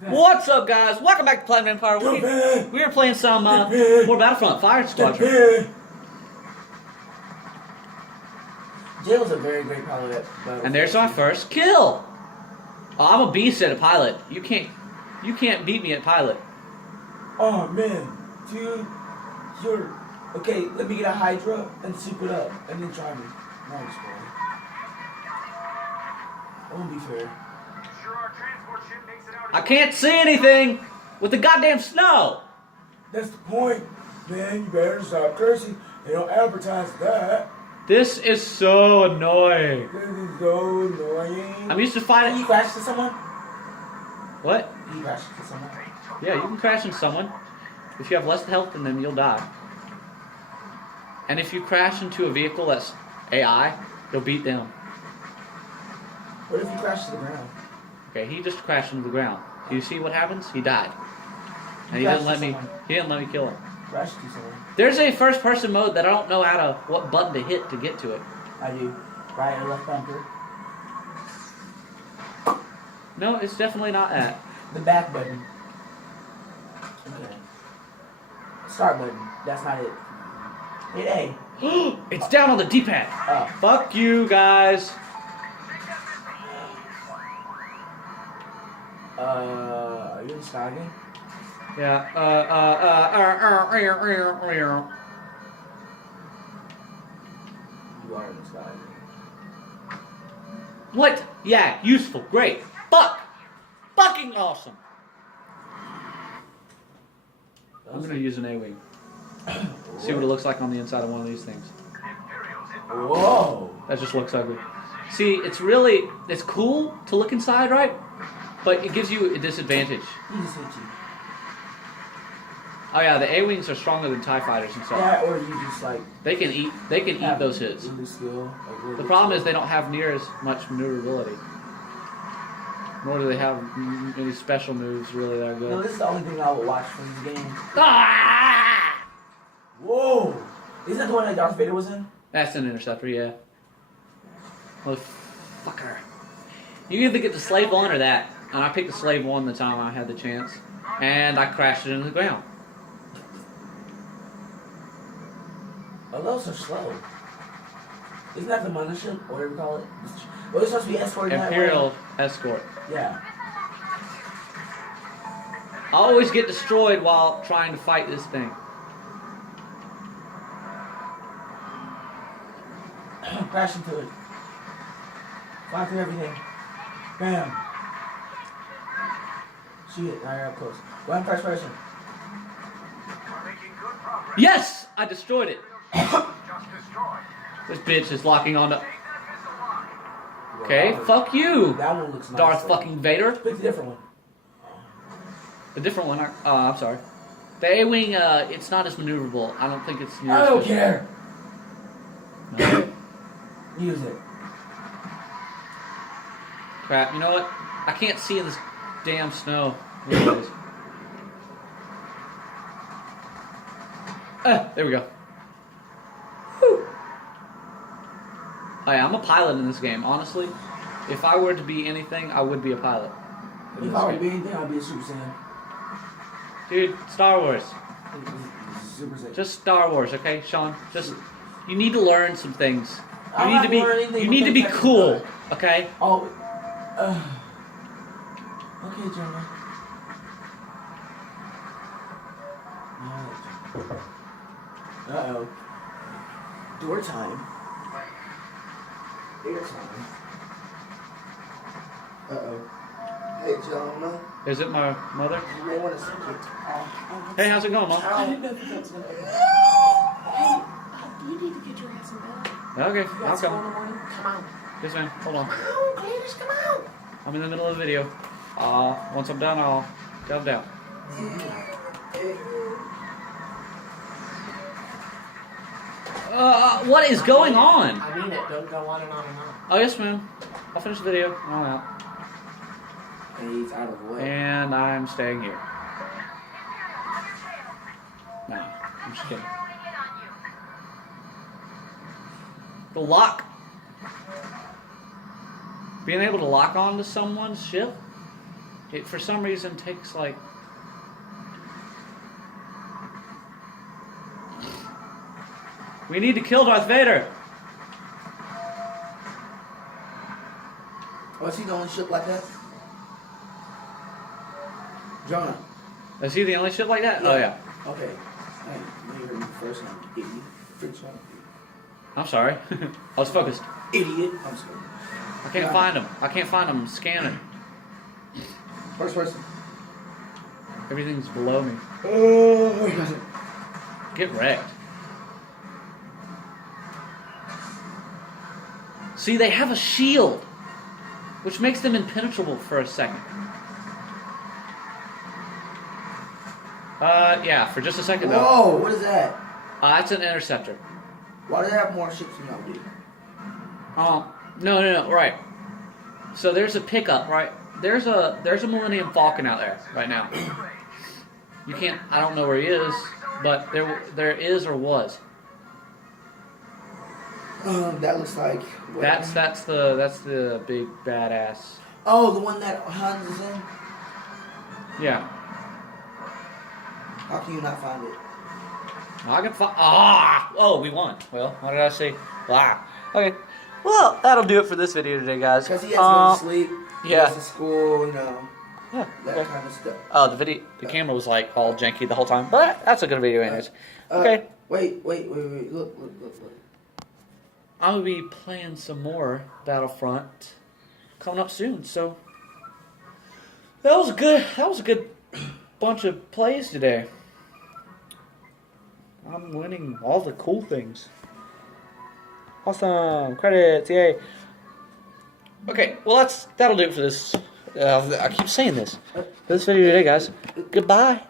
What's up, guys? Welcome back to Platinum Empire. We are playing some more Battlefront Fire Squadron. Jail's a very great pilot. And there's my first kill. Oh, I'm a beast at a pilot. You can't beat me at pilot. Oh man, dude, you're okay. Let me get a Hydra and soup it up, and then try me. Nice, boy. That won't be fair. I can't see anything with the goddamn snow. That's the point, man. You better stop cursing. They don't advertise that. This is so annoying. This is so annoying. I'm used to fighting. Can you crash to someone? What? Can you crash to someone? Yeah, you can crash into someone. If you have less health than them, you'll die. And if you crash into a vehicle that's AI, you'll beat them. What if you crash to the ground? Okay, he just crashed into the ground. Do you see what happens? He died. And he didn't let me kill him. Crash to someone. There's a first person mode that I don't know what button to hit to get to it. I do. Right or left bumper. No, it's definitely not that. The back button. Okay. Start button. That's not it. Hit A. It's down on the D-pad. Oh. Fuck you guys. Are you in Sky game? Yeah. You are in the Sky game. What? Yeah, useful. Great. Fuck. Fucking awesome. I'm gonna use an A-wing. See what it looks like on the inside of one of these things. Whoa. That just looks ugly. See, it's cool to look inside, right? But it gives you a disadvantage. He just hit you. Oh yeah, the A-wings are stronger than TIE fighters and stuff. Yeah, or you just like They can eat those hits. really skill, like really The problem is they don't have near as much maneuverability. Nor do they have any special moves really that good. No, this is the only thing I would watch from this game. Ah! Whoa! Isn't that the one that Darth Vader was in? That's an interceptor, yeah. Motherfucker. You either get the slave one or that. And I picked the slave one the time I had the chance. And I crashed it into the ground. Oh, those are slow. Isn't that the mothership, or whatever you call it? Well, it's supposed to be escorting Imperial that way. escort. Yeah. I always get destroyed while trying to fight this thing. Crash into it. Fly through everything. Bam. Shoot it right up close. Go ahead, first person. Yes! I destroyed it. This bitch is locking on to... Okay, fuck you, That one looks nice. Darth fucking Vader. Pick the different one. The different one, I'm sorry. The A-Wing, it's not as maneuverable. I don't think it's... I don't care. No. Use it. Crap, you know what? I can't see in this damn snow. Anyways. There we go. Whew. Oh yeah, I'm a pilot in this game. Honestly, if I were to be anything, I would be a pilot. If I were to be anything, I'd be a Super Saiyan. Dude, Star Wars. Super Saiyan. Just Star Wars, okay, Sean? Just you need to learn some things. I'm You not need to be learning you need to be anything. cool, okay? Oh. Okay, Jeremy. Uh-oh. Door time. Air time. Uh-oh. Hey, gentlemen. Is it my mother? You may want to see it. Hey, how's it going, Mom? I didn't know that was going to Hey, you need to get your ass in bed. Okay, You got I'll school in come. the morning? Come on. Yes, ma'am. Hold on. Come on, Gladys, come on. I'm in the middle of the video. Once I'm done, I'll calm down. What is going on? I mean it. Don't go on and on and on. Oh, yes, ma'am. I'll finish the video. I'm out. And he's out of the way. And I'm staying here. No, I'm just kidding. The lock. Being able to lock on to someone's ship it for some reason takes like. We need to kill Darth Vader. Oh, is he the only ship like that? Jonah. Is he the only ship like that? Oh yeah. Okay. Hey, you heard me first time, idiot. French one. I'm sorry. I was focused. Idiot. I'm sorry. I can't find him. I can't find him. I'm scanning. First person. Everything's below me. Oh. Get wrecked. See, they have a shield, which makes them impenetrable for a second. Yeah, for just a second though. Whoa, what is that? That's an interceptor. Why do they have more ships than y'all do? No, right. So there's a pickup, right? There's a Millennium Falcon out there right now. You can't. I don't know where he is, but there is or was. That looks like. That's the big badass. Oh, the one that Hans is in. Yeah. How can you not find it? I can find. Oh, we won. Well, what did I say? Okay. Well, that'll do it for this video today, guys. Because he has to go to sleep. He Yeah. has to school, you know. Yeah. That Okay. kind of stuff. Oh, the camera was like all janky the whole time, but that's a good video, anyways. Okay. Wait. Look. I'm gonna be playing some more Battlefront coming up soon. So that was a good bunch of plays today. I'm winning all the cool things. Awesome credits, yay! Okay, well that'll do it for this. I keep saying this. For this video today, guys. Goodbye.